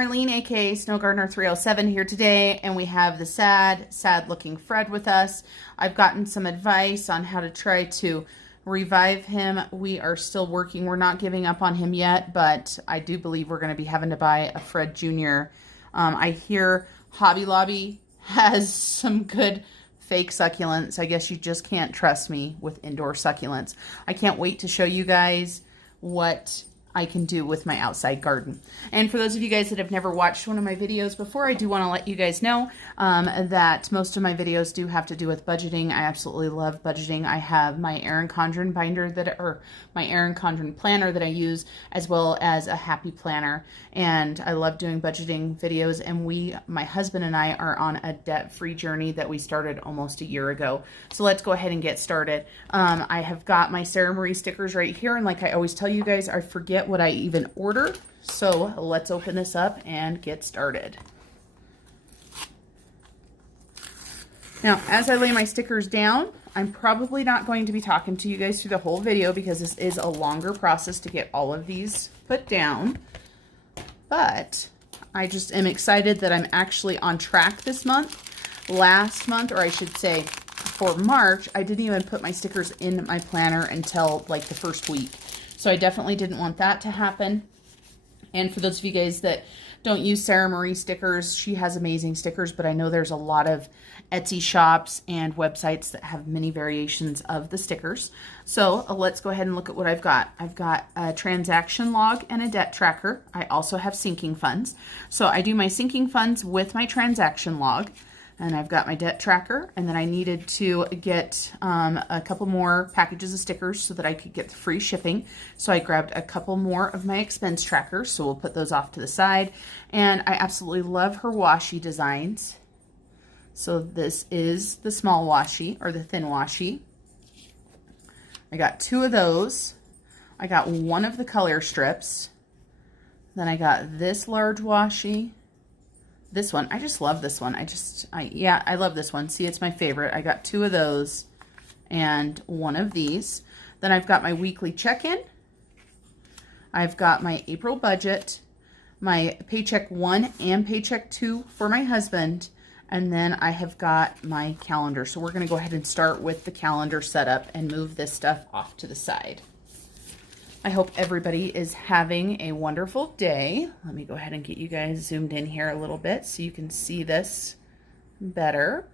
Marlene, aka Snow Gardener 307 here today, and we have the sad looking Fred with us. I've gotten some advice on how to try to revive him. We are still working. We're not giving up on him yet, but I do believe we're going to be having to buy a Fred Jr. I hear Hobby Lobby has some good fake succulents. I guess you just can't trust me with indoor succulents. I can't wait to show you guys what I can do with my outside garden. And for those of you guys that have never watched one of my videos before, I do want to let you guys know that most of my videos do have to do with budgeting. I absolutely love budgeting. I have my Erin Condrin binder my Erin Condrin planner that I use, as well as a happy planner. And I love doing budgeting videos. And my husband and I are on a debt-free journey that we started almost a year ago. So let's go ahead and get started. I have got my Sarah Marie stickers right here. And like I always tell you guys, I forget what I even ordered. So let's open this up and get started. Now, as I lay my stickers down, I'm probably not going to be talking to you guys through the whole video because this is a longer process to get all of these put down. But I just am excited that I'm actually on track this month. Last month, or I should say for March, I didn't even put my stickers in my planner until like the first week. So I definitely didn't want that to happen. And for those of you guys that don't use Sarah Marie stickers, she has amazing stickers, but I know there's a lot of Etsy shops and websites that have many variations of the stickers. So let's go ahead and look at what I've got. I've got a transaction log and a debt tracker. I also have sinking funds. So I do my sinking funds with my transaction log. And I've got my debt tracker, and then I needed to get a couple more packages of stickers so that I could get the free shipping. So I grabbed a couple more of my expense trackers, so we'll put those off to the side. And I absolutely love her washi designs. So this is the small washi, or the thin washi. I got 2 of those. I got 1 of the color strips. Then I got this large washi. This one, I just love this one. I love this one. See, it's my favorite. I got 2 of those and 1 of these. Then I've got my weekly check-in. I've got my April budget, my Paycheck 1 and Paycheck 2 for my husband, and then I have got my calendar. So we're going to go ahead and start with the calendar setup and move this stuff off to the side. I hope everybody is having a wonderful day. Let me go ahead and get you guys zoomed in here a little bit so you can see this better.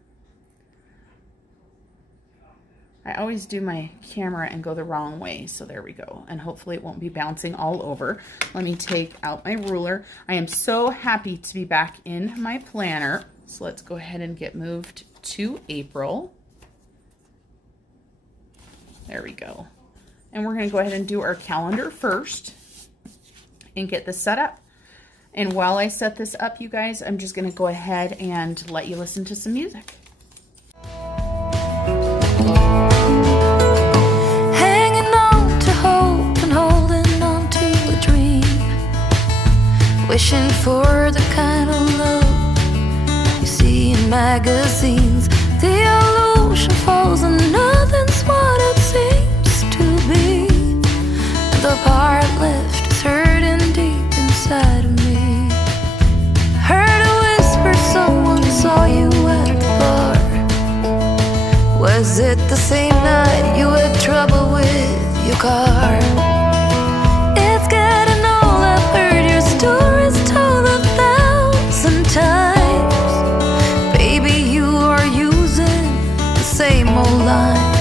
I always do my camera and go the wrong way, so there we go. And hopefully it won't be bouncing all over. Let me take out my ruler. I am so happy to be back in my planner. So let's go ahead and get moved to April. There we go. And we're going to go ahead and do our calendar first and get this set up. And while I set this up, you guys, I'm just going to go ahead and let you listen to some music. Hanging on to hope and holding on to a dream, wishing for the kind of love you see in magazines. The illusion falls and nothing's what it seems to be. The part left is hurting deep inside of me. Heard a whisper, someone saw you at the bar. Was it the same night you had trouble with your car? It's getting old, I've heard your stories told 1,000 times. Baby, you are using the same old lines.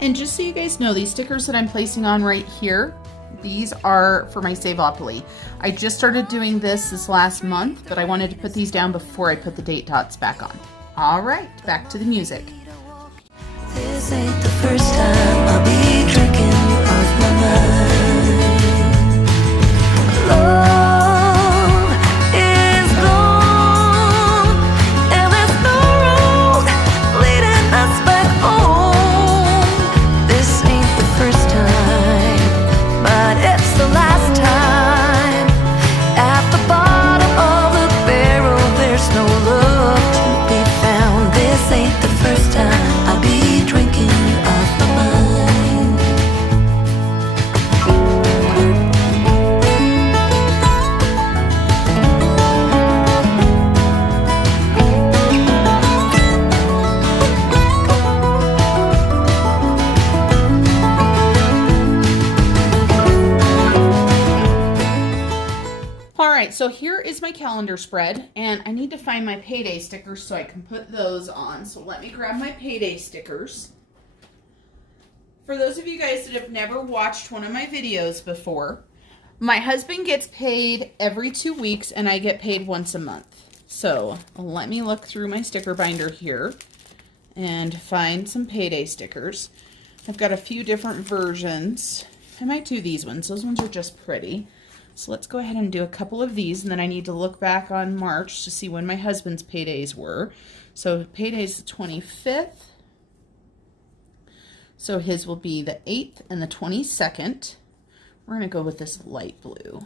And just so you guys know, these stickers that I'm placing on right here, these are for my Savopoly. I just started doing this last month, but I wanted to put these down before I put the date dots back on. All right, back to the music. This ain't the first time I'll be drinking you off my mind. Love is gone, and there's no road leading us back home. This ain't the first time, but it's the last time. At the bottom of the barrel, there's no love to be found. This ain't the first time I'll be right, so here is my calendar spread, and I need to find my payday stickers so I can put those on. So let me grab my payday stickers. For those of you guys that have never watched one of my videos before, my husband gets paid every 2 weeks and I get paid once a month. So let me look through my sticker binder here and find some payday stickers. I've got a few different versions. I might do these ones. Those ones are just pretty. So let's go ahead and do a couple of these, and then I need to look back on March to see when my husband's paydays were. So payday's the 25th. So his will be the 8th and the 22nd. We're going to go with this light blue.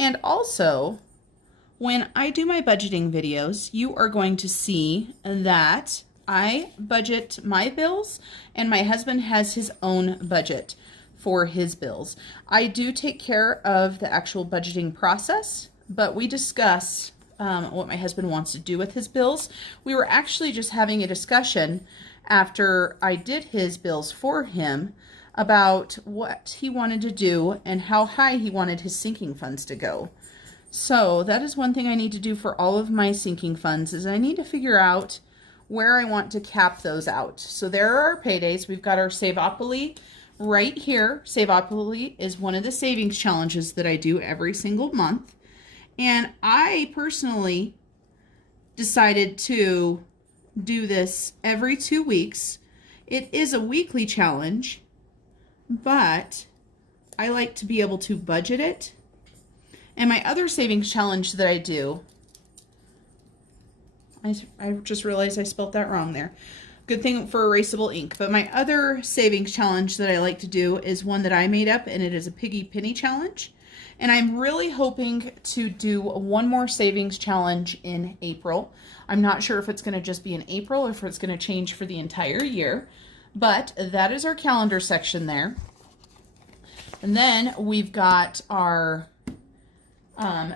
And also, when I do my budgeting videos, you are going to see that I budget my bills and my husband has his own budget for his bills. I do take care of the actual budgeting process, but we discuss what my husband wants to do with his bills. We were actually just having a discussion after I did his bills for him about what he wanted to do and how high he wanted his sinking funds to go. So that is one thing I need to do for all of my sinking funds, is I need to figure out where I want to cap those out. So there are our paydays. We've got our Saveopoly right here. Saveopoly is one of the savings challenges that I do every single month. And I personally decided to do this every 2 weeks. It is a weekly challenge, but I like to be able to budget it. And my other savings challenge that I do, I just realized I spelled that wrong there. Good thing for erasable ink. But my other savings challenge that I like to do is one that I made up, and it is a piggy penny challenge. And I'm really hoping to do one more savings challenge in April. I'm not sure if it's going to just be in April or if it's going to change for the entire year. But that is our calendar section there. And then we've got our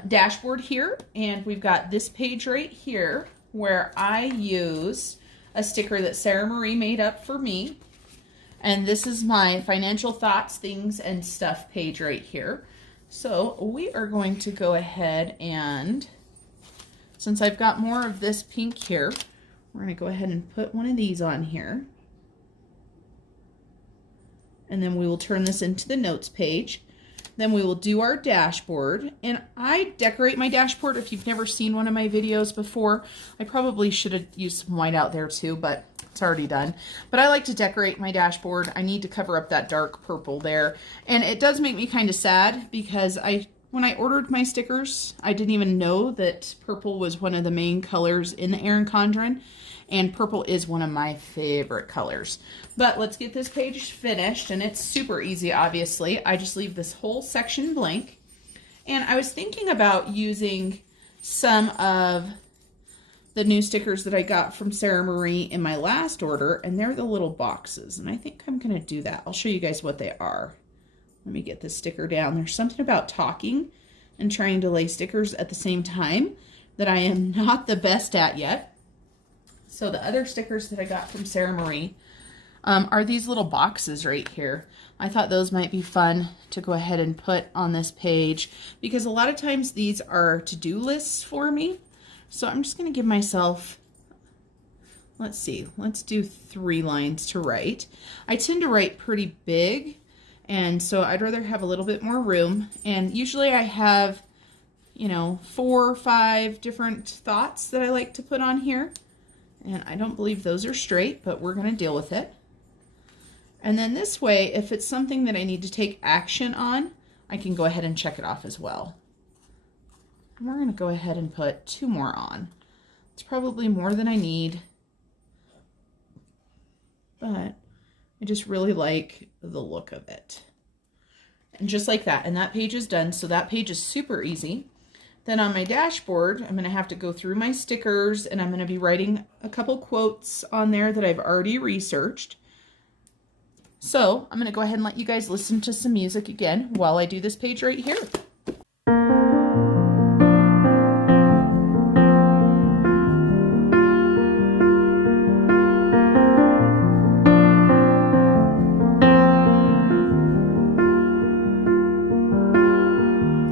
dashboard here, and we've got this page right here where I use a sticker that Sarah Marie made up for me. And this is my financial thoughts, things, and stuff page right here. So we are going to go ahead and, since I've got more of this pink here, we're going to go ahead and put one of these on here. And then we will turn this into the notes page. Then we will do our dashboard, and I decorate my dashboard. If you've never seen one of my videos before, I probably should have used some white out there too, but it's already done. But I like to decorate my dashboard. I need to cover up that dark purple there, and it does make me kind of sad because when I ordered my stickers, I didn't even know that purple was one of the main colors in the Erin Condrin, and purple is one of my favorite colors. But let's get this page finished, and it's super easy, obviously. I just leave this whole section blank. And I was thinking about using some of the new stickers that I got from Sarah Marie in my last order, and they're the little boxes, and I think I'm going to do that. I'll show you guys what they are. Let me get this sticker down. There's something about talking and trying to lay stickers at the same time that I am not the best at yet. So the other stickers that I got from Sarah Marie are these little boxes right here. I thought those might be fun to go ahead and put on this page because a lot of times these are to-do lists for me. So I'm just going to give myself, let's see, let's do 3 lines to write. I tend to write pretty big, and so I'd rather have a little bit more room. And usually I have, 4 or 5 different thoughts that I like to put on here. And I don't believe those are straight, but we're going to deal with it. And then this way, if it's something that I need to take action on, I can go ahead and check it off as well. And we're going to go ahead and put 2 more on. It's probably more than I need, but I just really like the look of it. And just like that, and that page is done. So that page is super easy. Then on my dashboard, I'm going to have to go through my stickers, and I'm going to be writing a couple quotes on there that I've already researched. So I'm going to go ahead and let you guys listen to some music again while I do this page right here.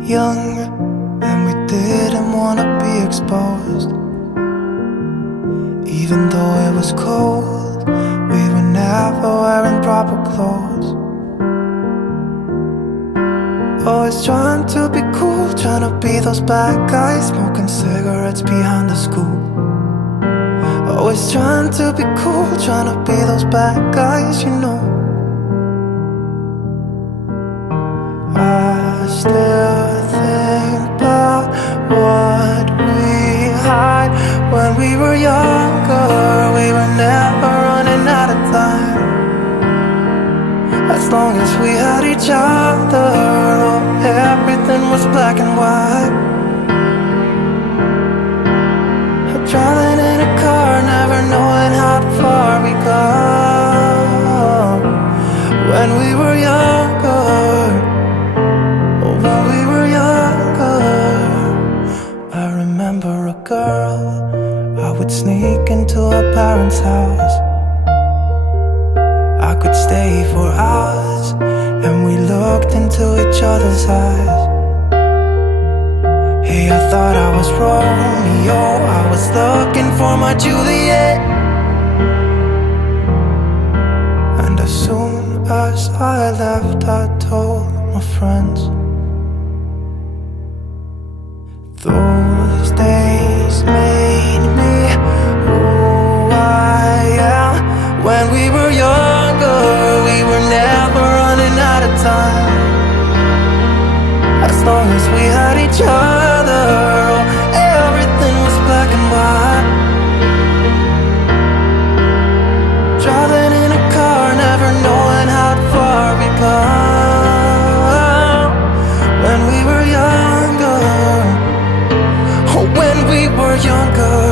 young and we didn't want to be exposed. Even though it was cold, we were never wearing proper clothes. Always trying to be cool, trying to be those bad guys, smoking cigarettes behind the school. Always trying to be cool, trying to be those bad guys, you know. I still think about what we had when we were younger. We were never running out of time. As long as we had each other, oh, everything was black and white. Driving in a car, never knowing how far we go. When we were younger, when we were younger. I remember a girl, I would sneak into her parents' house. I could stay for hours, and we looked into each other's eyes. Hey, I thought I was Romeo, I was looking for my Juliet. And as soon as I left, I told my friends. Those days made me who I am. When we were younger, we were never running out of time. As long as we had each other, oh, everything was black and white. Driving in a car, never knowing how far we go. When we were younger, oh, when we were younger.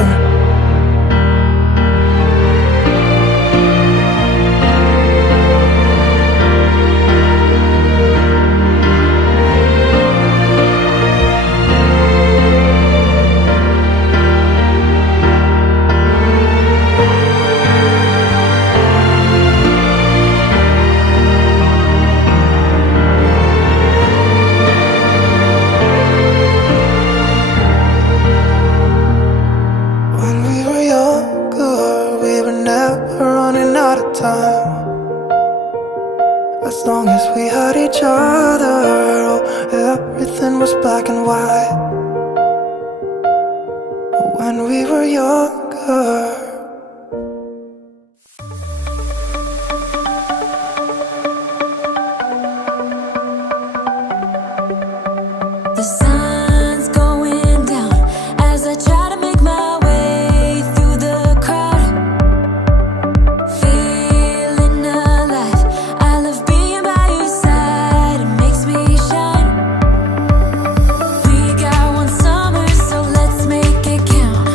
As long as we had each other, oh, everything was black and white. When we were younger. The sun's going down as I try to make my way through the crowd. Feeling alive, I love being by your side, it makes me shine. We got one summer, so let's make it count.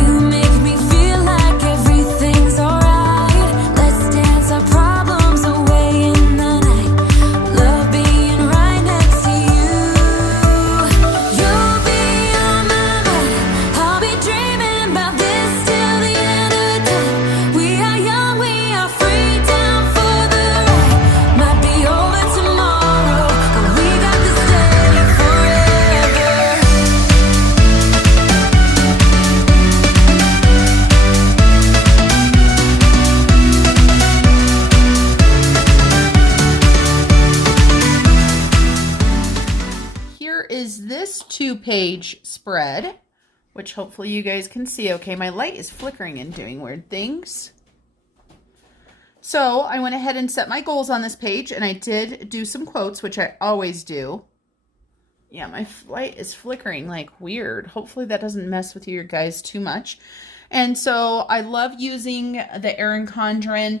You make me feel like everything's alright. Let's dance our problems away in the night. Love being right next to you. You'll be on my mind, I'll be dreaming about this till the end of time. We are young, we are free, down for the ride. Might be over tomorrow, but we got to stay forever. Here is this 2-page spread, which hopefully you guys can see. Okay, my light is flickering and doing weird things. So I went ahead and set my goals on this page, and I did do some quotes, which I always do. Yeah, my light is flickering like weird. Hopefully that doesn't mess with you guys too much. And so I love using the Erin Condrin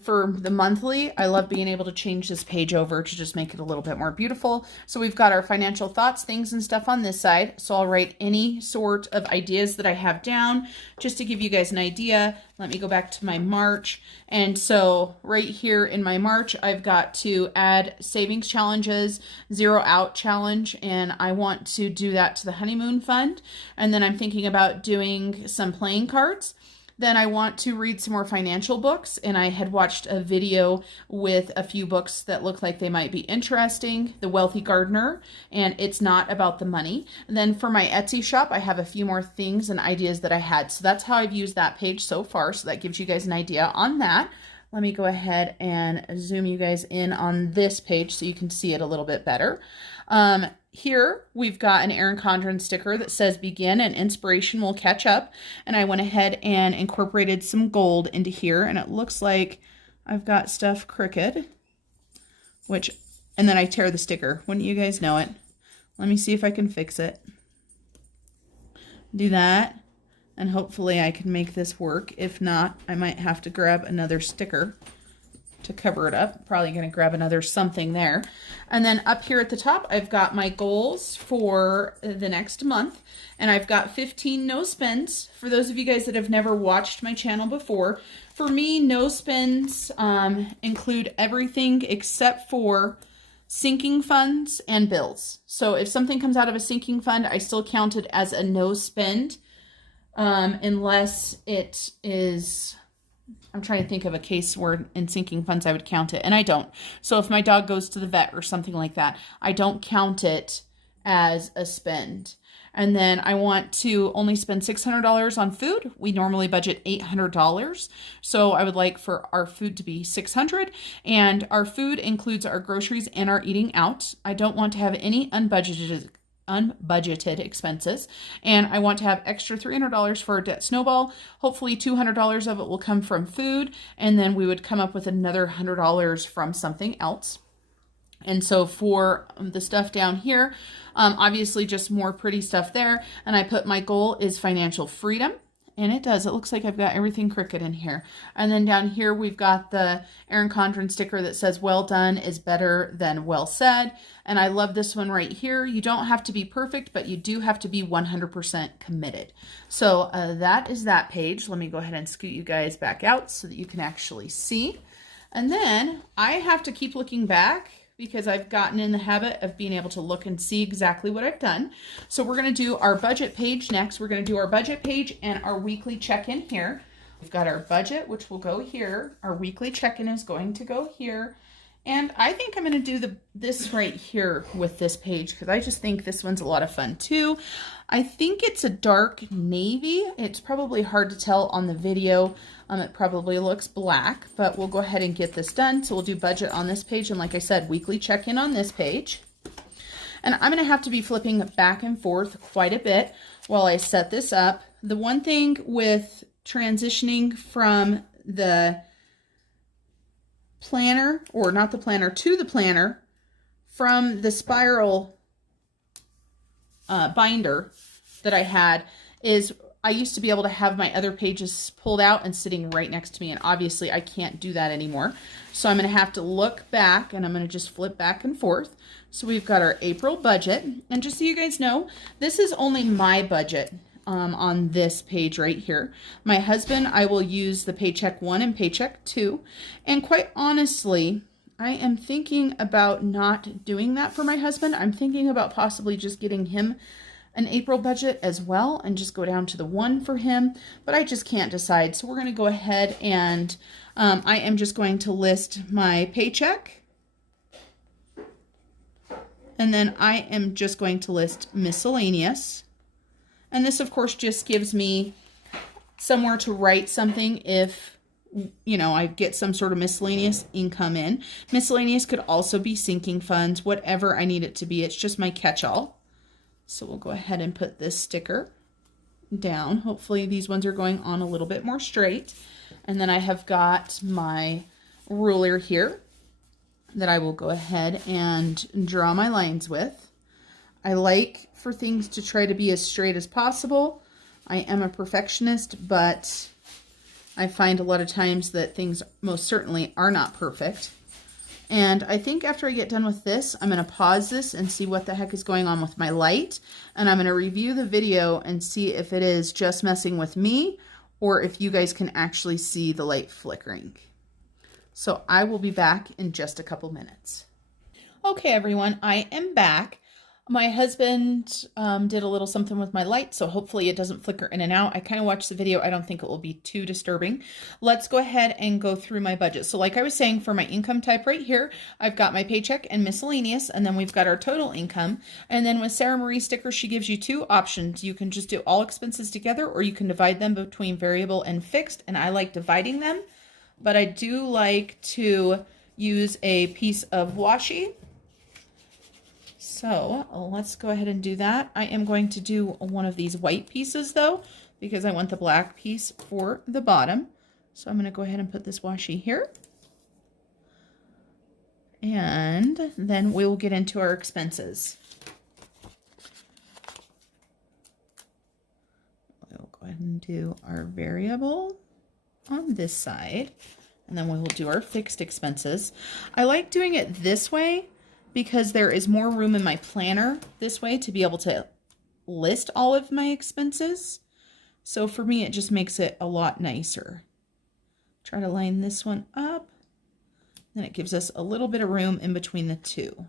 for the monthly. I love being able to change this page over to just make it a little bit more beautiful. So we've got our financial thoughts, things and stuff on this side. So I'll write any sort of ideas that I have down just to give you guys an idea. Let me go back to my March. And so right here in my March, I've got to add savings challenges, 0 out challenge, and I want to do that to the honeymoon fund. And then I'm thinking about doing some playing cards. Then I want to read some more financial books, and I had watched a video with a few books that look like they might be interesting. The Wealthy Gardener, and It's Not About the Money. And then for my Etsy shop, I have a few more things and ideas that I had. So that's how I've used that page so far. So that gives you guys an idea on that. Let me go ahead and zoom you guys in on this page so you can see it a little bit better. Here we've got an Erin Condrin sticker that says begin and inspiration will catch up. And I went ahead and incorporated some gold into here, and it looks like I've got stuff crooked, and then I tear the sticker. Wouldn't you guys know it? Let me see if I can fix it. Do that, and hopefully I can make this work. If not, I might have to grab another sticker to cover it up. Probably going to grab another something there. And then up here at the top, I've got my goals for the next month. And I've got 15 no spends. For those of you guys that have never watched my channel before, for me, no spends include everything except for sinking funds and bills. So if something comes out of a sinking fund, I still count it as a no spend, unless it is... I'm trying to think of a case where in sinking funds I would count it, and I don't. So if my dog goes to the vet or something like that, I don't count it as a spend. And then I want to only spend $600 on food. We normally budget $800. So I would like for our food to be $600, and our food includes our groceries and our eating out. I don't want to have any unbudgeted expenses, and I want to have extra $300 for a debt snowball. Hopefully $200 of it will come from food, and then we would come up with another $100 from something else. And so for the stuff down here, obviously just more pretty stuff there, and I put my goal is financial freedom. And it does. It looks like I've got everything crooked in here. And then down here, we've got the Erin Condrin sticker that says, well done is better than well said. And I love this one right here. You don't have to be perfect, but you do have to be 100% committed. So that is that page. Let me go ahead and scoot you guys back out so that you can actually see. And then I have to keep looking back because I've gotten in the habit of being able to look and see exactly what I've done. So we're going to do our budget page next. We're going to do our budget page and our weekly check-in here. We've got our budget, which will go here. Our weekly check-in is going to go here. And I think I'm going to do this right here with this page because I just think this one's a lot of fun too. I think it's a dark navy. It's probably hard to tell on the video. It probably looks black, but we'll go ahead and get this done. So we'll do budget on this page. And like I said, weekly check-in on this page. And I'm going to have to be flipping back and forth quite a bit while I set this up. The one thing with transitioning from the planner, or not the planner, to the planner from the spiral binder that I had is I used to be able to have my other pages pulled out and sitting right next to me, and obviously I can't do that anymore. So I'm going to have to look back, and I'm going to just flip back and forth. So we've got our April budget, and just so you guys know, this is only my budget on this page right here. My husband, I will use the Paycheck 1 and Paycheck 2, and quite honestly, I am thinking about not doing that for my husband. I'm thinking about possibly just getting him an April budget as well and just go down to the 1 for him, but I just can't decide. So we're going to go ahead and I am just going to list my paycheck, and then I am just going to list miscellaneous. And this, of course, just gives me somewhere to write something if, you know, I get some sort of miscellaneous income in. Miscellaneous could also be sinking funds, whatever I need it to be. It's just my catch-all. So we'll go ahead and put this sticker down. Hopefully these ones are going on a little bit more straight. And then I have got my ruler here that I will go ahead and draw my lines with. I like for things to try to be as straight as possible. I am a perfectionist, but I find a lot of times that things most certainly are not perfect. And I think after I get done with this, I'm going to pause this and see what the heck is going on with my light. And I'm going to review the video and see if it is just messing with me or if you guys can actually see the light flickering. So I will be back in just a couple minutes. Okay, everyone, I am back. My husband did a little something with my light, so hopefully it doesn't flicker in and out. I kind of watched the video. I don't think it will be too disturbing. Let's go ahead and go through my budget. So like I was saying, for my income type right here, I've got my paycheck and miscellaneous, and then we've got our total income. And then with Sarah Marie stickers, she gives you two options. You can just do all expenses together, or you can divide them between variable and fixed, and I like dividing them. But I do like to use a piece of washi. So let's go ahead and do that. I am going to do one of these white pieces though, because I want the black piece for the bottom. So I'm going to go ahead and put this washi here. And then we will get into our expenses. We'll go ahead and do our variable on this side, and then we will do our fixed expenses. I like doing it this way because there is more room in my planner this way to be able to list all of my expenses. So for me, it just makes it a lot nicer. Try to line this one up. Then it gives us a little bit of room in between the two.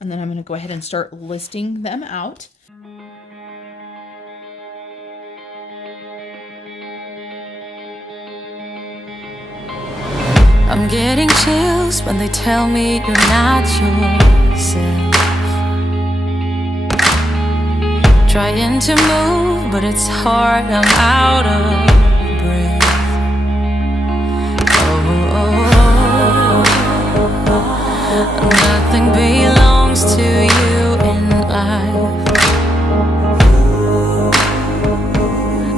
And then I'm going to go ahead and start listing them out. I'm getting chills when they tell me you're not yourself. Trying to move, but it's hard, I'm out of breath. Oh, nothing belongs to you in life.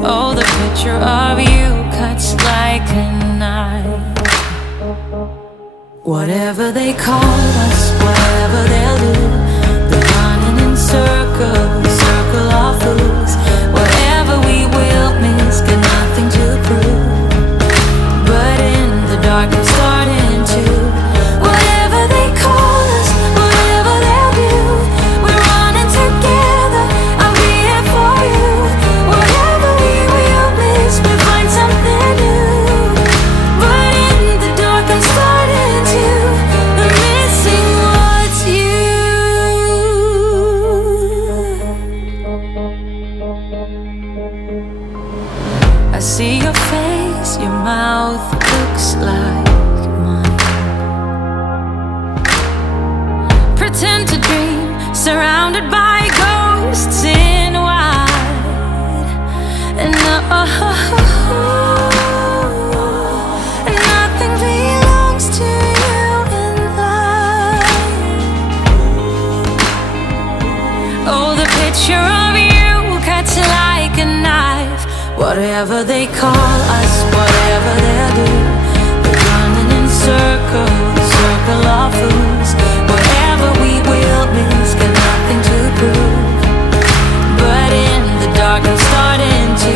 Oh, the picture of you cuts like a knife. Whatever they call us, whatever they'll do, they're running in circles, circle of fools. Whatever we will miss, got nothing to prove. But in the dark I'm starting to. Whatever they call us, whatever they'll do, we're running together, I'll be here for you. Whatever we will miss, we find something new. But in the dark I'm starting to. I'm missing what's you. I see your face, your mouth looks like mine. Pretend to dream, surrounded by ghosts in white. And nothing belongs to you in life. Oh, the picture of you cuts like a knife. Whatever they call us, whatever they'll do, they're running in circles, circle of fools. Whatever we will miss, got nothing to prove. But in the dark I'm starting to.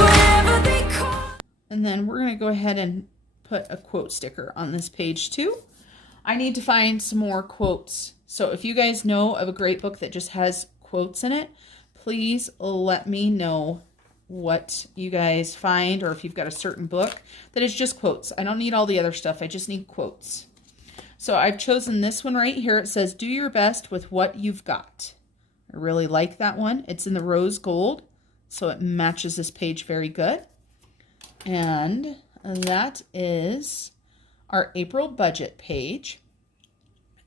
Whatever they call. And then we're going to go ahead and put a quote sticker on this page too. I need to find some more quotes. So if you guys know of a great book that just has quotes in it, please let me know what you guys find, or if you've got a certain book that is just quotes. I don't need all the other stuff. I just need quotes. So I've chosen this one right here. It says, do your best with what you've got. I really like that one. It's in the rose gold, so it matches this page very good. And that is our April budget page.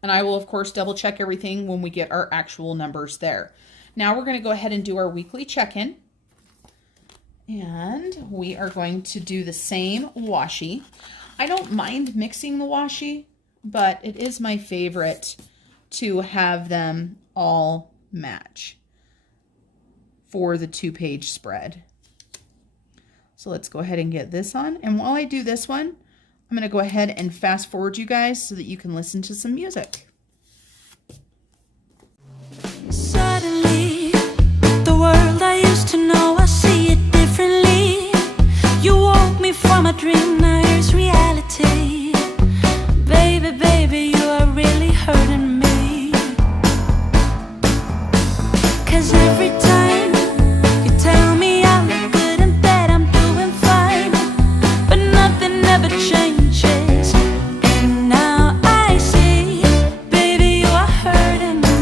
And I will, of course, double check everything when we get our actual numbers there. Now we're going to go ahead and do our weekly check-in. And we are going to do the same washi. I don't mind mixing the washi, but it is my favorite to have them all match for the 2-page spread. So let's go ahead and get this on. And while I do this one, I'm going to go ahead and fast forward you guys so that you can listen to some music. Suddenly, the world I used to know, I see it differently. You woke me from a dream, now here's reality. Baby, baby, you are really hurting me. 'Cause every time you tell me I look good and that I'm doing fine, but nothing ever changes. And now I see, baby, you are hurting me.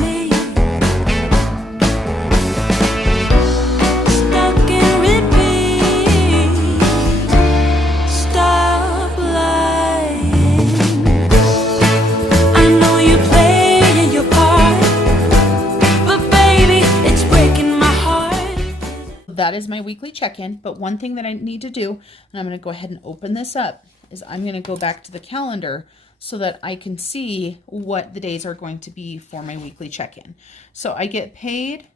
that is my weekly check-in. But one thing that I need to do, and I'm going to go ahead and open this up, is I'm going to go back to the calendar so that I can see what the days are going to be for my weekly check-in. So I get paid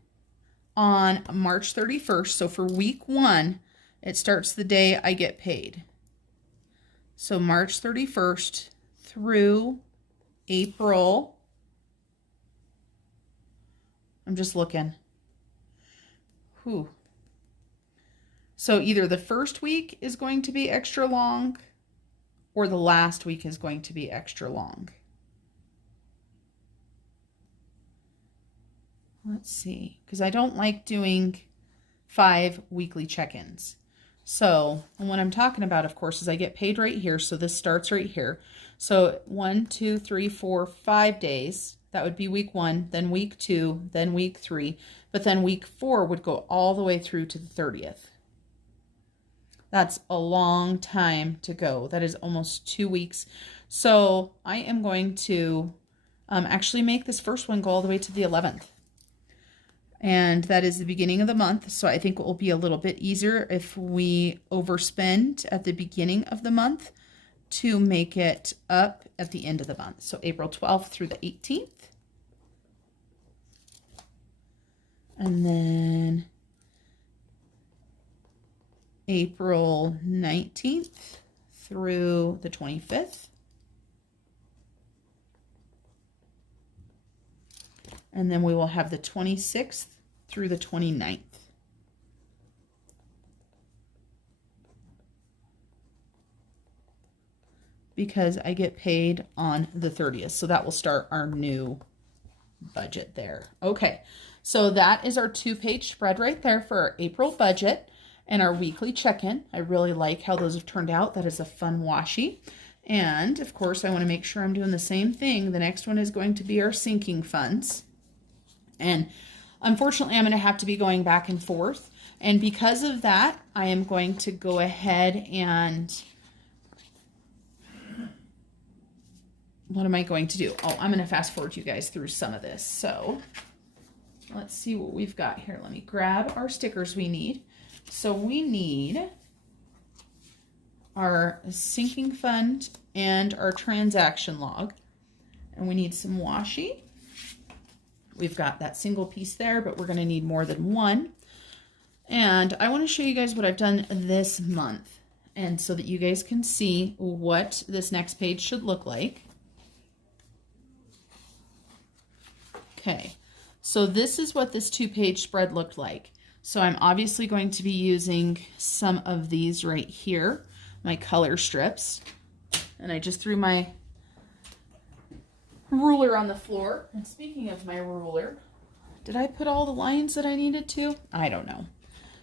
on March 31st. So for week 1, it starts the day I get paid. So March 31st through April. I'm just looking. Whew. So either the first week is going to be extra long or the last week is going to be extra long. Let's see, because I don't like doing 5 weekly check-ins. So what I'm talking about, of course, is I get paid right here. So this starts right here. So 1, 2, 3, 4, 5 days. That would be week 1, then week 2, then week 3. But then week 4 would go all the way through to the 30th. That's a long time to go. That is almost 2 weeks. So I am going to actually make this first one go all the way to the 11th. And that is the beginning of the month. So I think it will be a little bit easier if we overspend at the beginning of the month to make it up at the end of the month. So April 12th through the 18th. And then April 19th through the 25th. And then we will have the 26th through the 29th. Because I get paid on the 30th. So that will start our new budget there. Okay, so that is our 2-page spread right there for our April budget and our weekly check-in. I really like how those have turned out. That is a fun washi. And of course, I want to make sure I'm doing the same thing. The next one is going to be our sinking funds. And unfortunately, I'm going to have to be going back and forth. And because of that, I am going to go ahead and... what am I going to do? Oh, I'm going to fast forward you guys through some of this. So let's see what we've got here. Let me grab our stickers we need. So we need our sinking fund and our transaction log. And we need some washi. We've got that single piece there, but we're going to need more than one. And I want to show you guys what I've done this month. And so that you guys can see what this next page should look like. Okay, so this is what this 2-page spread looked like. So I'm obviously going to be using some of these right here, my color strips. And I just threw my ruler on the floor. And speaking of my ruler, did I put all the lines that I needed to? I don't know.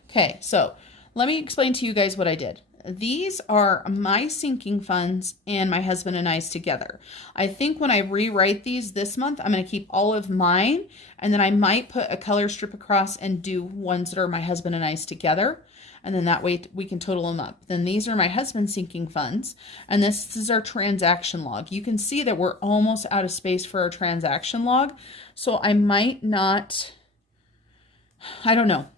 Okay, so let me explain to you guys what I did. These are my sinking funds and my husband and I's together. I think when I rewrite these this month, I'm going to keep all of mine, and then I might put a color strip across and do ones that are my husband and I's together, and then that way we can total them up. Then these are my husband's sinking funds, and this is our transaction log. You can see that we're almost out of space for our transaction log, so I might not, I don't know.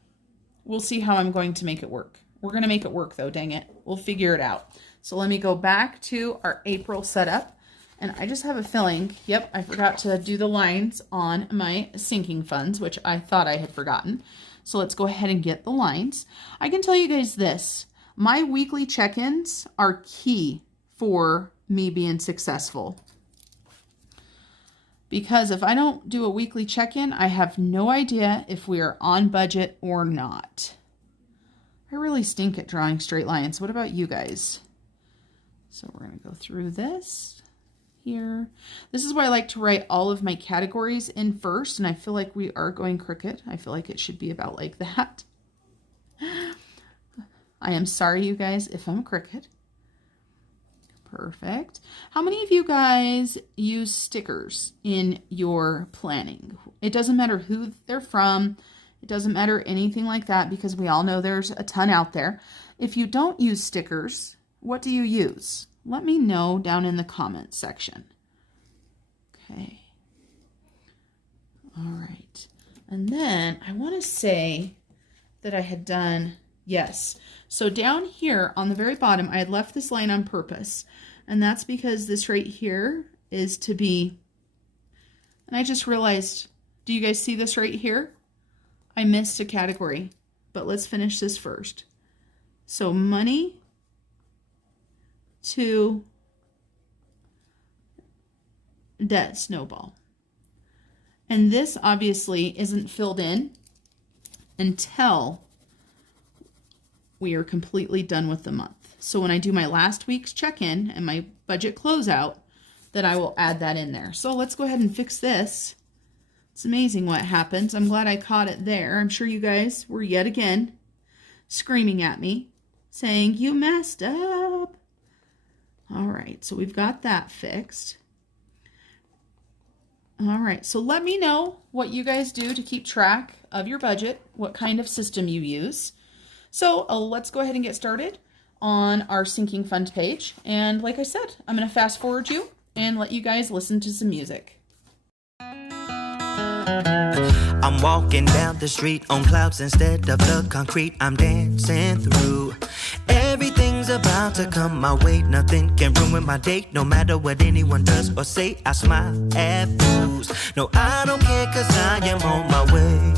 We'll see how I'm going to make it work. We're going to make it work though, dang it. We'll figure it out. So let me go back to our April setup. And I just have a feeling, yep, I forgot to do the lines on my sinking funds, which I thought I had forgotten. So let's go ahead and get the lines. I can tell you guys this. My weekly check-ins are key for me being successful. Because if I don't do a weekly check-in, I have no idea if we are on budget or not. I really stink at drawing straight lines. What about you guys? So we're going to go through this here. This is why I like to write all of my categories in first, and I feel like we are going crooked. I feel like it should be about like that. I am sorry, you guys, if I'm crooked. Perfect. How many of you guys use stickers in your planning? It doesn't matter who they're from. It doesn't matter anything like that because we all know there's a ton out there. If you don't use stickers, what do you use? Let me know down in the comments section. Okay. All right. And then I want to say that I had done. Yes. So down here on the very bottom, I had left this line on purpose. And that's because this right here is to be, and I just realized, do you guys see this right here? I missed a category, but let's finish this first. So money to debt snowball. And this obviously isn't filled in until we are completely done with the month. So when I do my last week's check-in and my budget closeout, then I will add that in there. So let's go ahead and fix this. It's amazing what happens. I'm glad I caught it there. I'm sure you guys were yet again screaming at me, saying, you messed up. All right, so we've got that fixed. All right, so let me know what you guys do to keep track of your budget, what kind of system you use. So let's go ahead and get started on our sinking fund page. And like I said, I'm going to fast forward you and let you guys listen to some music. I'm walking down the street on clouds instead of the concrete I'm dancing through. Everything's about to come my way. Nothing can ruin my day, no matter what anyone does or say. I smile at fools. No, I don't care, cause I am on my way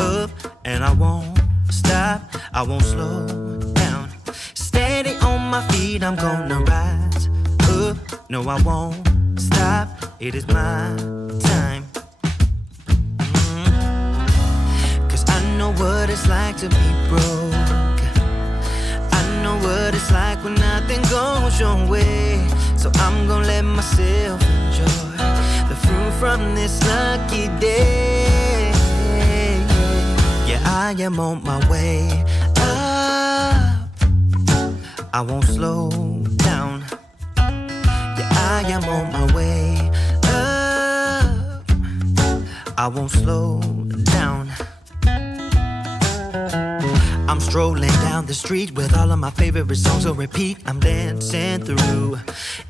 up, and I won't stop, I won't slow down. Steady on my feet, I'm gonna rise up. No, I won't stop, it is my time. Cause I know what it's like to be broke. I know what it's like when nothing goes your way. So I'm gonna let myself enjoy the fruit from this lucky day. Yeah, I am on my way up, I won't slow down. Yeah, I am on my way up, I won't slow down. I'm strolling down the street with all of my favorite songs on repeat. I'm dancing through.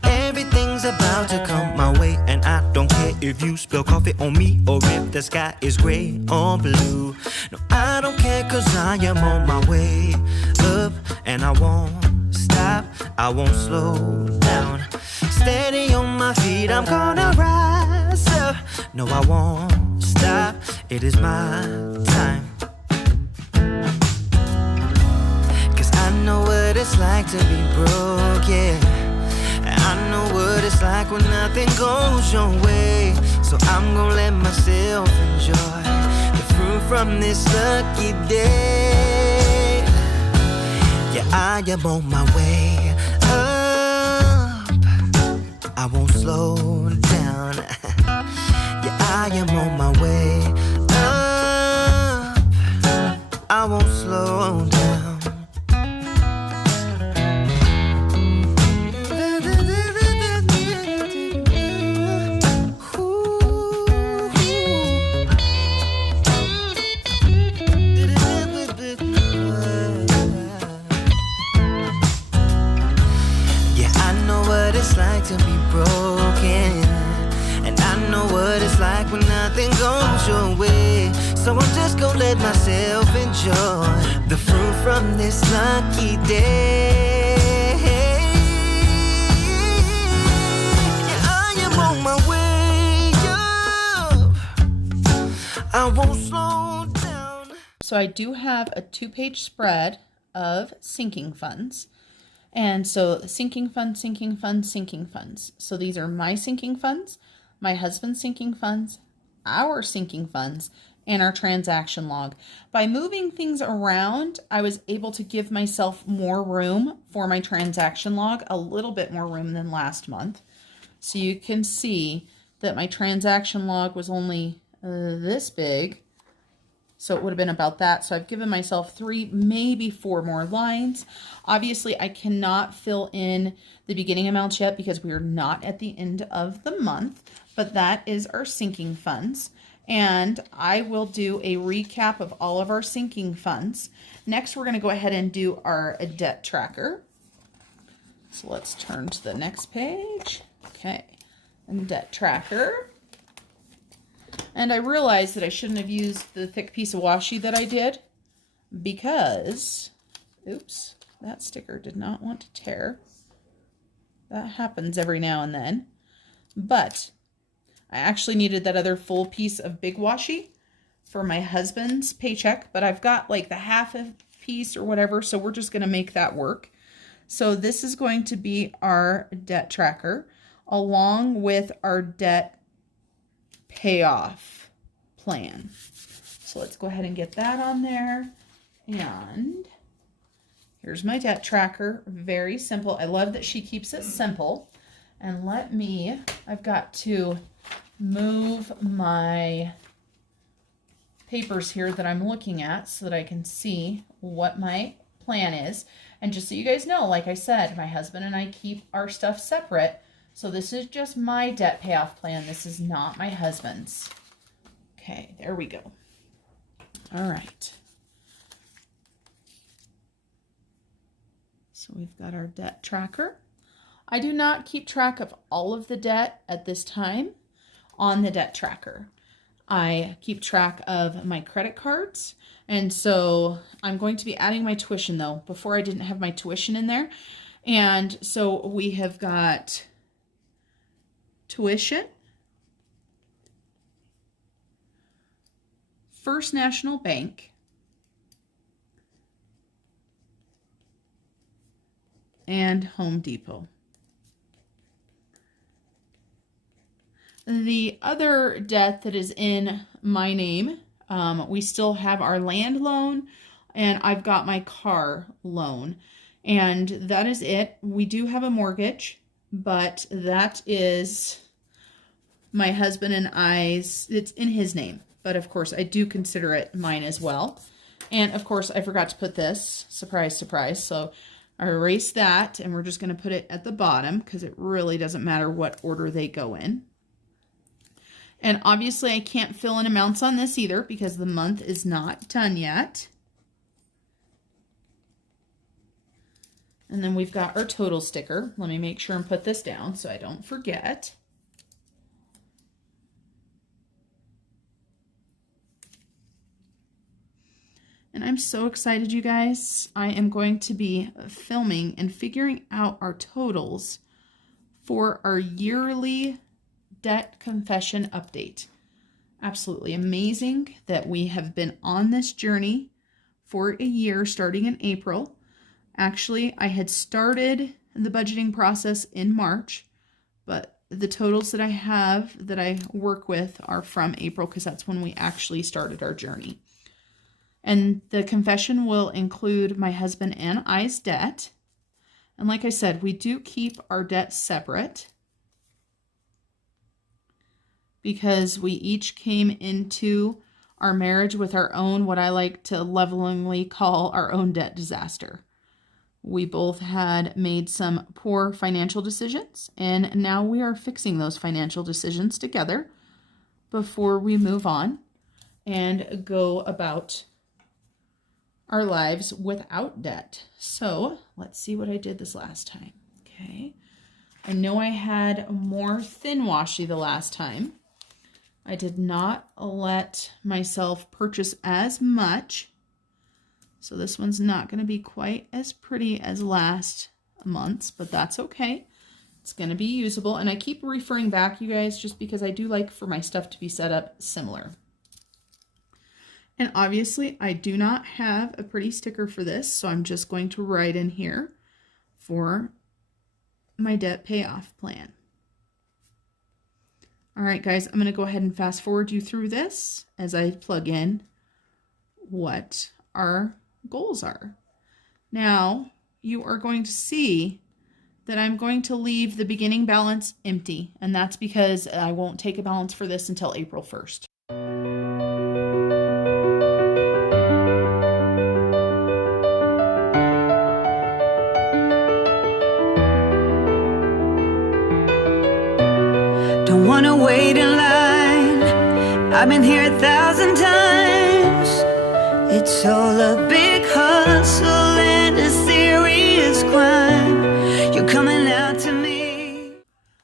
Everything's about to come my way, and I don't care if you spill coffee on me or if the sky is gray or blue. No, I don't care, cause I am on my way up, and I won't stop, I won't slow down. Steady on my feet, I'm gonna rise up. No, I won't stop, it is my time. I know what it's like to be broke, yeah. And I know what it's like when nothing goes your way. So I'm gonna let myself enjoy the fruit from this lucky day. Yeah, I am on my way up, I won't slow down. Yeah, I am on my way up, I won't slow down. To be broken, and I know what it's like when nothing goes your way. So I'm just gonna let myself enjoy the fruit from this lucky day. Yeah, I am on my way up, I won't slow down. So I do have a 2-page spread of sinking funds. And so sinking fund, sinking fund, sinking funds. So these are my sinking funds, my husband's sinking funds, our sinking funds, and our transaction log. By moving things around, I was able to give myself more room for my transaction log, a little bit more room than last month. So you can see that my transaction log was only this big. So it would have been about that. So I've given myself 3, maybe 4 more lines. Obviously, I cannot fill in the beginning amounts yet because we are not at the end of the month, but that is our sinking funds. And I will do a recap of all of our sinking funds. Next, we're going to go ahead and do our debt tracker. So let's turn to the next page. Okay, and debt tracker. And I realized that I shouldn't have used the thick piece of washi that I did, because, oops, that sticker did not want to tear. That happens every now and then. But I actually needed that other full piece of big washi for my husband's paycheck, but I've got like the half a piece or whatever, so we're just going to make that work. So this is going to be our debt tracker along with our debt payoff plan. So let's go ahead and get that on there. And here's my debt tracker. Very simple. I love that she keeps it simple. And I've got to move my papers here that I'm looking at so that I can see what my plan is. And just so you guys know, like I said, my husband and I keep our stuff separate. So this is just my debt payoff plan. This is not my husband's. Okay, there we go. All right. So we've got our debt tracker. I do not keep track of all of the debt at this time on the debt tracker. I keep track of my credit cards. And so I'm going to be adding my tuition though. Before I didn't have my tuition in there. And so we have got tuition, First National Bank, and Home Depot. The other debt that is in my name, we still have our land loan, and I've got my car loan, and that is it. We do have a mortgage, but that is my husband and I's. It's in his name, but of course I do consider it mine as well. And of course I forgot to put this, surprise, surprise. So I erase that, and we're just going to put it at the bottom because it really doesn't matter what order they go in. And obviously I can't fill in amounts on this either because the month is not done yet. And then we've got our total sticker. Let me make sure and put this down so I don't forget. And I'm so excited, you guys. I am going to be filming and figuring out our totals for our yearly debt confession update. Absolutely amazing that we have been on this journey for a year starting in April. Actually, I had started the budgeting process in March, but the totals that I have that I work with are from April because that's when we actually started our journey. And the confession will include my husband and I's debt. And like I said, we do keep our debt separate because we each came into our marriage with our own, what I like to levelingly call our own debt disaster. We both had made some poor financial decisions, and now we are fixing those financial decisions together before we move on and go about our lives without debt. So let's see what I did this last time. Okay. I know I had more thin washi the last time. I did not let myself purchase as much. So this one's not going to be quite as pretty as last month's, but that's okay. It's going to be usable. And I keep referring back, you guys, just because I do like for my stuff to be set up similar. And obviously I do not have a pretty sticker for this, so I'm just going to write in here for my debt payoff plan. All right, guys, I'm going to go ahead and fast forward you through this as I plug in what our goals are. Now, you are going to see that I'm going to leave the beginning balance empty, and that's because I won't take a balance for this until April 1st. Don't wanna wait in line. I've been here 1,000 times. It's all a big hustle and a serious crime. You're coming out to me.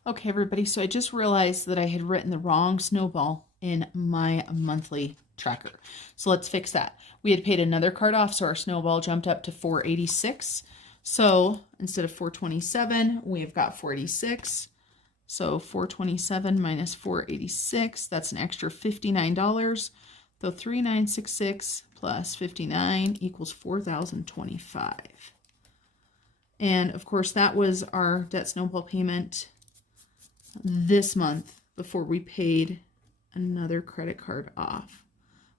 Okay, everybody, so I just realized that I had written the wrong snowball in my monthly tracker. So let's fix that. We had paid another card off, so our snowball jumped up to $486. So instead of $427, we've got $486. So $427 minus $486, that's an extra $59. So 3,966 plus 59 equals $4,025. And of course, that was our debt snowball payment this month before we paid another credit card off.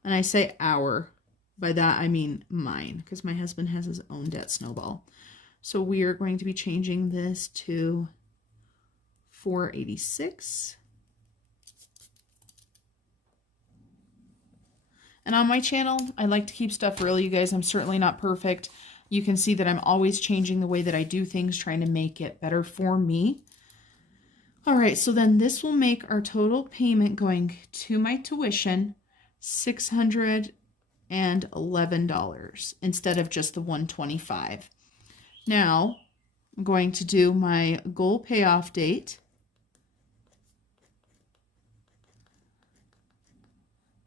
And I say our, by that I mean mine, because my husband has his own debt snowball. So we are going to be changing this to $486. And on my channel, I like to keep stuff real, you guys. I'm certainly not perfect. You can see that I'm always changing the way that I do things, trying to make it better for me. All right, so then this will make our total payment going to my tuition $611 instead of just the $125. Now, I'm going to do my goal payoff date.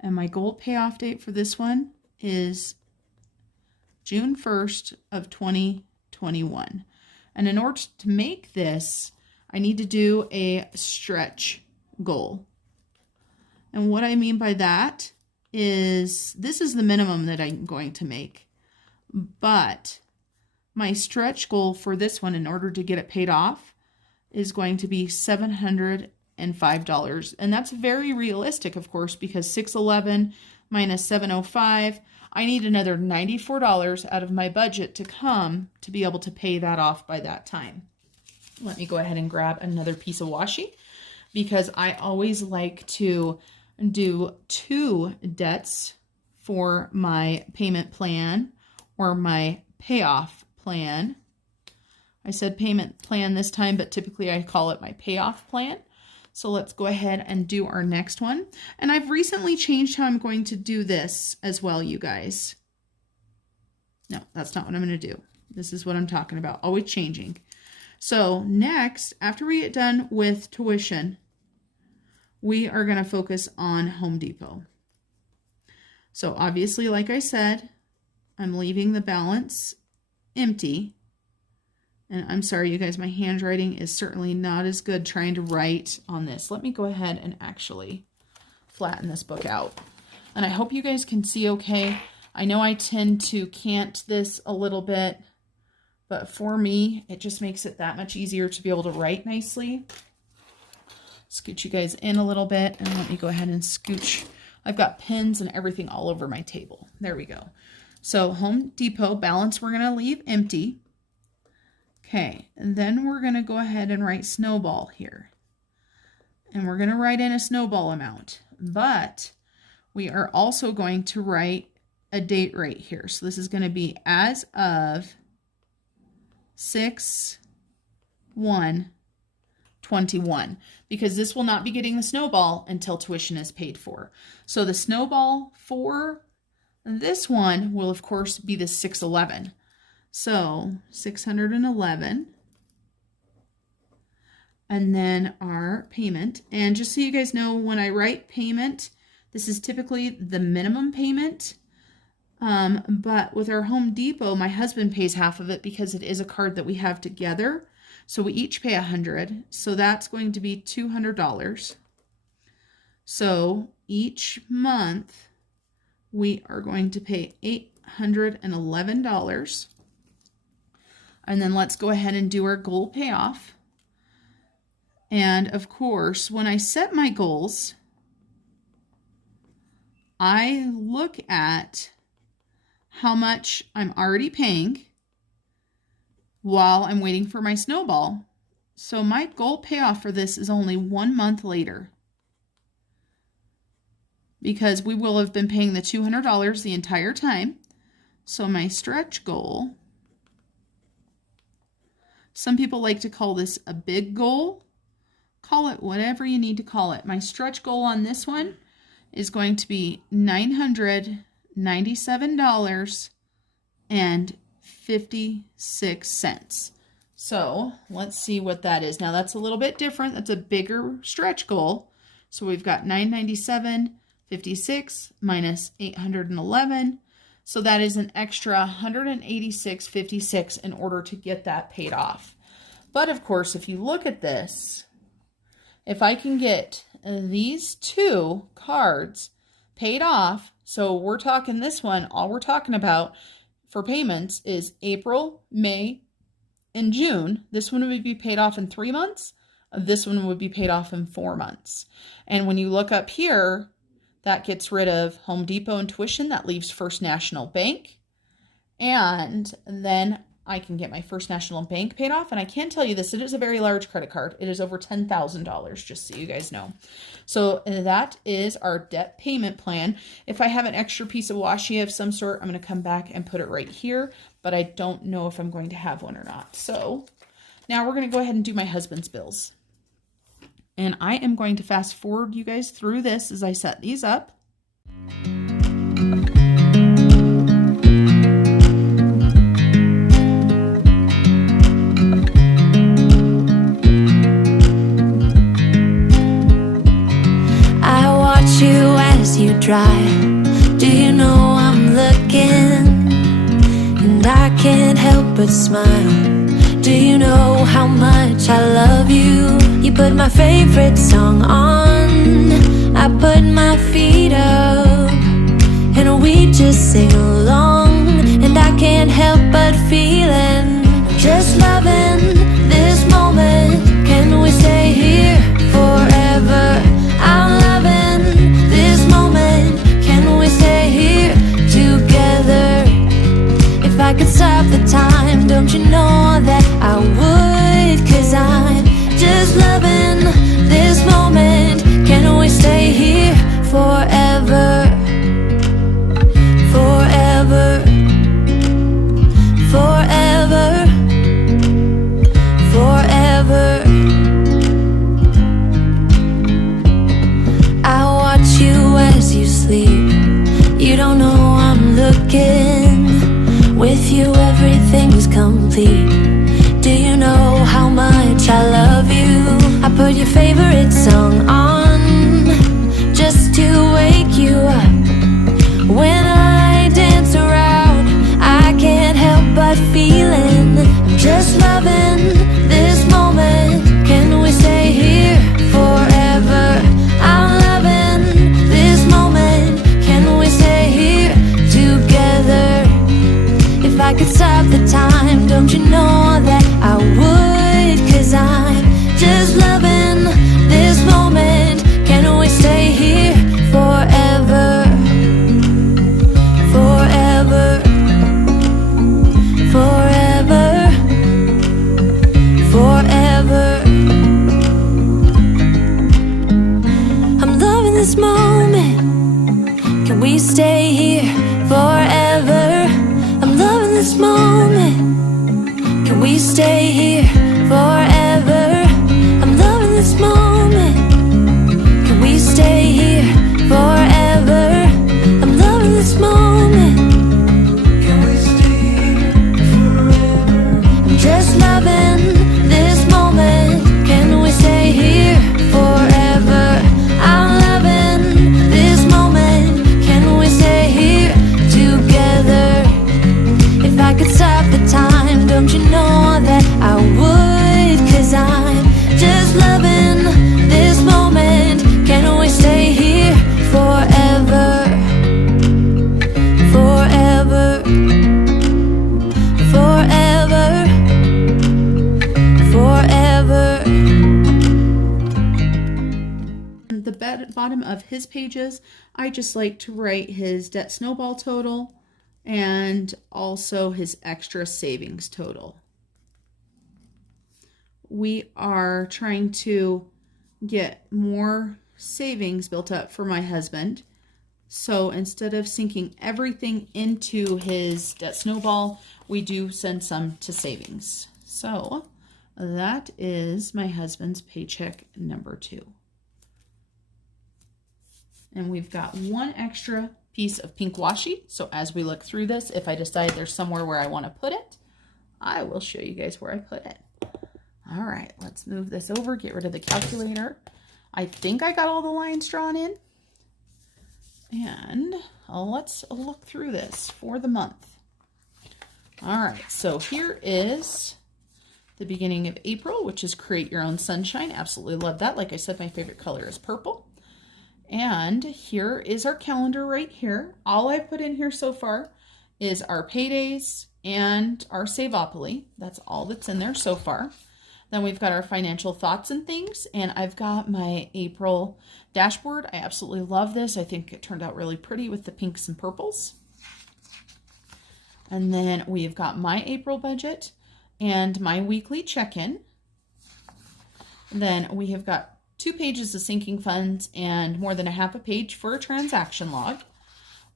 And my goal payoff date for this one is June 1st of 2021. And in order to make this, I need to do a stretch goal. And what I mean by that is this is the minimum that I'm going to make. But my stretch goal for this one, in order to get it paid off, is going to be $705. And that's very realistic, of course, because 611 minus 705, I need another $94 out of my budget to come to be able to pay that off by that time. Let me go ahead and grab another piece of washi, because I always like to do 2 debts for my payment plan or my payoff plan. I said payment plan this time, but typically I call it my payoff plan. So let's go ahead and do our next one. And I've recently changed how I'm going to do this as well, you guys. No, that's not what I'm going to do. This is what I'm talking about, always changing. So next, after we get done with tuition, we are going to focus on Home Depot. So obviously, like I said, I'm leaving the balance empty. And I'm sorry, you guys, my handwriting is certainly not as good trying to write on this. Let me go ahead and actually flatten this book out. And I hope you guys can see okay. I know I tend to cant this a little bit, but for me, it just makes it that much easier to be able to write nicely. Scoot you guys in a little bit, and let me go ahead and scooch. I've got pins and everything all over my table. There we go. So Home Depot balance, we're going to leave empty. Okay, and then we're going to go ahead and write snowball here. And we're going to write in a snowball amount. But we are also going to write a date right here. So this is going to be as of 6/1/21, because this will not be getting the snowball until tuition is paid for. So the snowball for this one will, of course, be the 611. So 611, and then our payment. And just so you guys know, when I write payment, this is typically the minimum payment. But with our Home Depot, my husband pays half of it because it is a card that we have together. So we each pay $100. So that's going to be $200. So each month we are going to pay $811. And then let's go ahead and do our goal payoff. And of course, when I set my goals, I look at how much I'm already paying while I'm waiting for my snowball. So my goal payoff for this is only 1 month later, because we will have been paying the $200 the entire time. So my stretch goal, some people like to call this a big goal. Call it whatever you need to call it. My stretch goal on this one is going to be $997.56. So let's see what that is. Now that's a little bit different. That's a bigger stretch goal. So we've got $997 56 minus 811. So that is an extra $186.56 in order to get that paid off. But of course, if you look at this, if I can get these 2 cards paid off, so we're talking this one, all we're talking about for payments is April, May, and June. This one would be paid off in 3 months. This one would be paid off in 4 months. And when you look up here, that gets rid of Home Depot and tuition. That leaves First National Bank. And then I can get my First National Bank paid off. And I can tell you this, it is a very large credit card. It is over $10,000, just so you guys know. So that is our debt payment plan. If I have an extra piece of washi of some sort, I'm going to come back and put it right here. But I don't know if I'm going to have one or not. So now we're going to go ahead and do my husband's bills. And I am going to fast forward you guys through this as I set these up. I watch you as you drive. Do you know I'm looking? And I can't help but smile. Do you know how much I love you? You put my favorite song on, I put my feet up, and we just sing along. And I can't help but feeling, just loving this moment. Can we stay here forever? I'm loving this moment. Can we stay here together? If I could stop the time, don't you know that I would? 'Cause I'm just loving this moment. Can we stay here forever? Forever. Forever. Forever. I watch you as you sleep. You don't know I'm looking. With you everything's complete. Do you know how much I love you? I put your favorite song on just to wake you up. When I dance around, I can't help but feeling, I'm just loving this moment. Can we stay here forever? I'm loving this moment. Can we stay here together? If I could stop the time, don't you know that I would? 'Cause I'm just loving this moment. Can we stay here forever? Forever. Forever. Forever. I'm loving this moment. Can we stay here forever? I'm loving this moment. Can we stay here forever? I'm loving this moment. Can we stay here forever? I'm loving this moment. Can we stay here forever? I'm just loving this moment. Can we stay here forever? I'm loving this moment. Can we stay here together? If I could stop the time, don't you know that I would? 'Cause I'm just loving this moment. Can we stay here forever? Forever. Forever. Forever. At the bottom of his pages, I just like to write his debt snowball total and also his extra savings total. We are trying to get more savings built up for my husband. So instead of sinking everything into his debt snowball, we do send some to savings. So that is my husband's paycheck number 2. And we've got one extra piece of pink washi. So as we look through this, if I decide there's somewhere where I want to put it, I will show you guys where I put it. All right, let's move this over, get rid of the calculator. I think I got all the lines drawn in. And let's look through this for the month. All right, so here is the beginning of April, which is Create Your Own Sunshine. Absolutely love that. Like I said, my favorite color is purple. And here is our calendar right here. All I've put in here so far is our paydays and our Saveopoly. That's all that's in there so far. Then we've got our financial thoughts and things, and I've got my April dashboard. I absolutely love this. I think it turned out really pretty with the pinks and purples. And then we've got my April budget and my weekly check-in. Then we have got 2 pages of sinking funds and more than a half a page for a transaction log.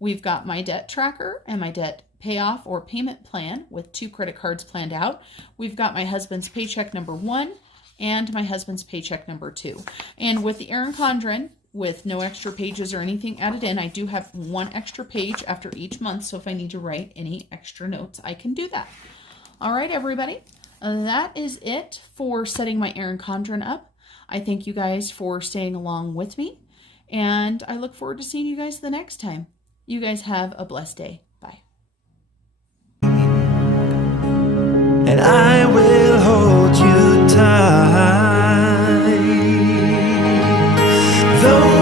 We've got my debt tracker and my debt payoff or payment plan with 2 credit cards planned out. We've got my husband's paycheck number 1 and my husband's paycheck number 2. And with the Erin Condrin, with no extra pages or anything added in, I do have 1 extra page after each month. So if I need to write any extra notes, I can do that. All right, everybody. That is it for setting my Erin Condrin up. I thank you guys for staying along with me. And I look forward to seeing you guys the next time. You guys have a blessed day. Bye. And I will hold you tight. Though